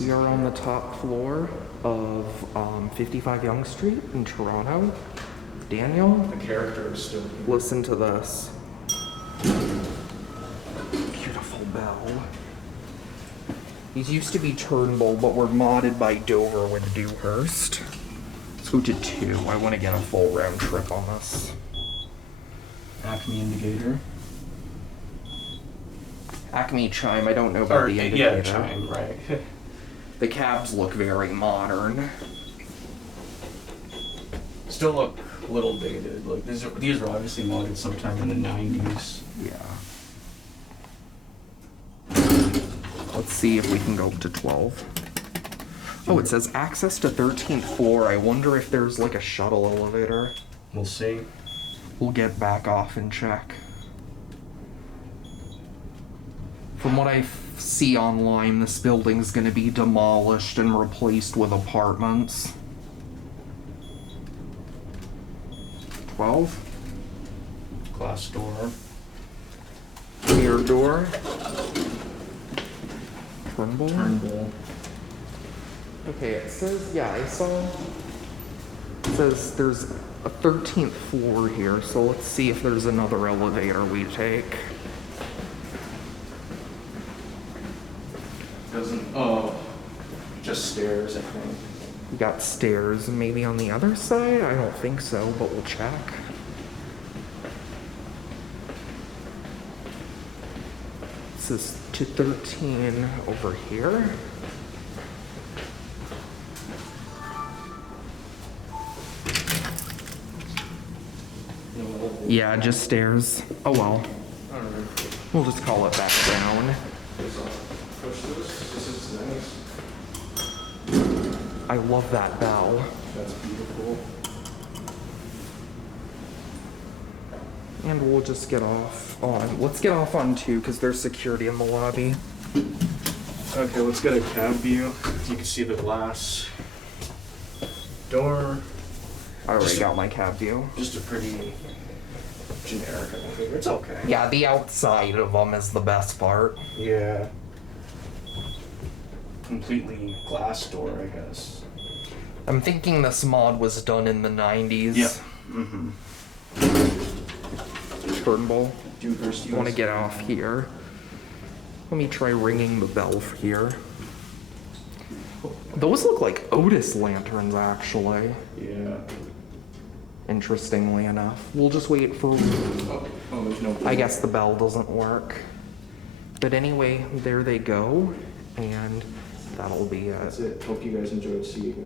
We are on the top floor of 55 Yonge Street in Toronto. Daniel, The character is still here. listen to this. Beautiful bell. These used to be Turnbull, but were modded by Dover with Dewhurst. Let's go to 2. I want to get a full round trip on this. Acme indicator. Acme chime, I don't know about the indicator. Yeah, chime, right. The cabs look very modern. Still look a little dated. Like these were obviously modded sometime in the 90s. Yeah. Let's see if we can go up to 12. Oh, it says access to 13th floor. I wonder if there's like a shuttle elevator. We'll see. We'll get back off and check. From what I see online, this building's gonna be demolished and replaced with apartments. 12. Glass door. Mirror door. Turnbull. Turnbull. Okay, it says, yeah, I saw. It says there's a 13th floor here, so let's see if there's another elevator we take. Doesn't. Oh, just stairs, I think. We got stairs maybe on the other side? I don't think so, but we'll check. This is to 13 over here. No. Yeah, just stairs. Oh well. Alright. We'll just call it back down. Push this. This is nice. I love that bell. That's beautiful. And we'll just get off on. Let's get off on 2 because there's security in the lobby. Okay, let's get a cab view. You can see the glass door. I already got my cab view. Just a pretty generic elevator. It's okay. Yeah, the outside of them is the best part. Yeah. Completely glass door, I guess. I'm thinking this mod was done in the 90s. Yeah. Mm-hmm. Turnbull. Dewhurst. You want to get off here. Let me try ringing the bell here. Those look like Otis lanterns, actually. Yeah. Interestingly enough. We'll just wait for... Oh, there's no... I guess the bell doesn't work. But anyway, there they go. And that'll be it. That's it. Hope you guys enjoyed. See you again.